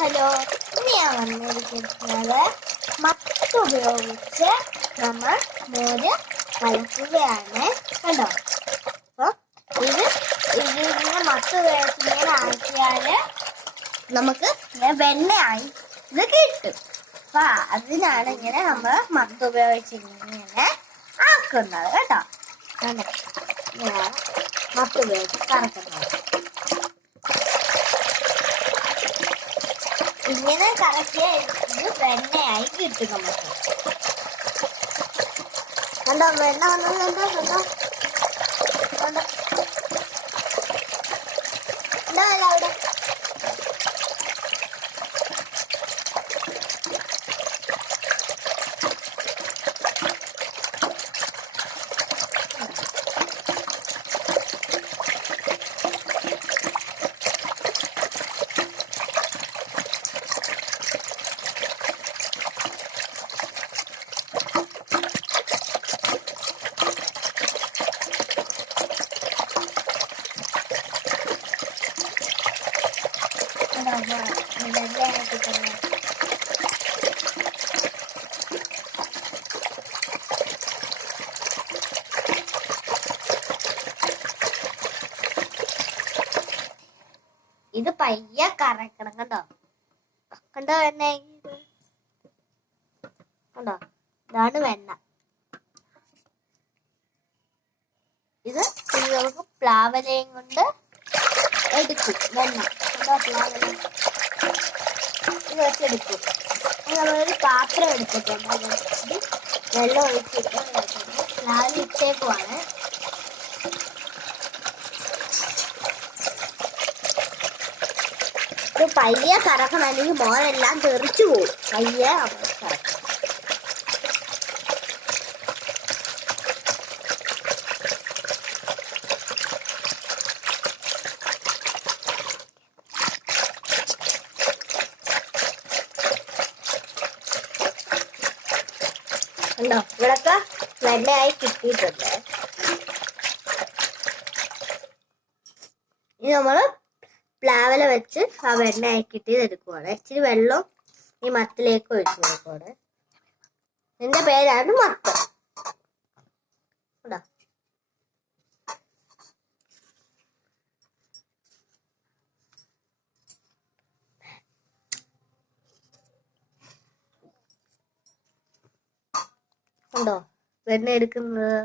Hello, ഇന്ന് ഞാൻ വന്നിരിക്കുന്നത് മത്ത് ഉപയോഗിച്ച് നമ്മൾ മോര് കലക്കുകയാണ്. കണ്ടോ? അപ്പോൾ ഇതിങ്ങനെ മത്ത് ഉപയോഗിച്ച് ഇങ്ങനെ ആക്കിയാൽ നമുക്ക് വെണ്ണയായി ഇത് കിട്ടും. അപ്പൊ അതിനാണ് ഇങ്ങനെ നമ്മൾ മത്ത് ഉപയോഗിച്ച് ഇങ്ങനെ ആക്കുന്നത് കേട്ടോ. ഇങ്ങനെയാണ് മത്ത് ഉപയോഗിച്ച് കറക്കുന്നത്. ഇങ്ങനെ കറക്കിയ ഇത് വെണ്ണയായി കിട്ടും നമുക്ക്. കണ്ടോ വെണ്ണ വന്നത്? കണ്ടോ കണ്ടോ കണ്ടോ ഉണ്ടാവല്ല അവിടെ. ഇത് പയ്യ കറക്കണം. കണ്ടോ കണ്ടോ വെണ്ണ? കണ്ടോ? ഇതാണ് വെണ്ണ. ഇത് നമുക്ക് പ്ലാവലയും കൊണ്ട് എടുക്കും വെണ്ണ. കണ്ടോ? പ്ലാവല ഇത് വെച്ചെടുക്കും. നമ്മളൊരു പാത്രം എടുത്തിട്ടുണ്ട്. വെള്ളം ഒഴിച്ചിട്ട് പ്ലാവില ഇട്ടേക്കുവാണ്. ഇത് പയ്യെ കറക്കണം, അല്ലെങ്കിൽ മോരെല്ലാം തെറിച്ചു പോകും. പയ്യെ കറക്കണം. ഉണ്ടോ? ഇവിടൊക്കെ വെണ്ണയായി കിട്ടിയിട്ടുണ്ട്. ഇനി നമ്മള് പ്ലാവല വെച്ച് ആ വെണ്ണയായി കിട്ടിയത് എടുക്കുവാണ്. ഇച്ചിരി വെള്ളം ഈ മത്തിലേക്ക് ഒഴിച്ചു കൊടുക്കുവാണ്. എന്റെ പേരാണ് മത്ത്. ഉണ്ടോ? ഉണ്ടോ വെണ്ണ എടുക്കുന്നത്?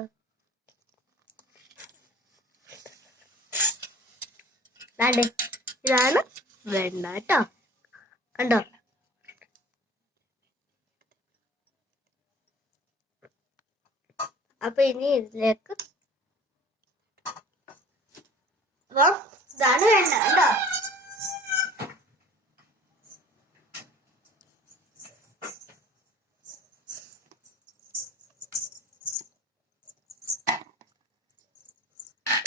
ഇതാണ് വെണ്ണ കേട്ടോ. കണ്ടോ? അപ്പൊ ഇനി ഇതിലേക്ക് ഇതാണ് വെണ്ണ. കണ്ടോ?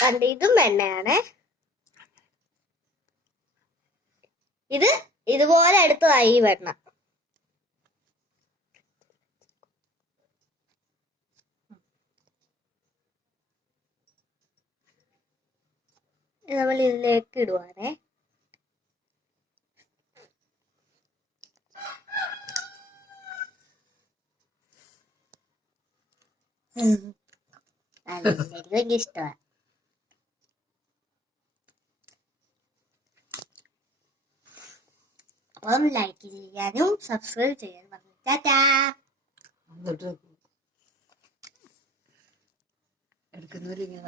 കണ്ട് ഇതും വെണ്ണയാണ്. ഇത് ഇതുപോലെ എടുത്തതായി ഈ വെണ്ണ. നമ്മൾ ഇതിലേക്ക് ഇടുവാണേ. എനിക്ക് ഇഷ്ടമാണ്. അപ്പം ലൈക്ക് ചെയ്യാനും സബ്സ്ക്രൈബ് ചെയ്യാനും പറഞ്ഞു. ടാറ്റാ. എടുക്കുന്നവരിങ്ങനെ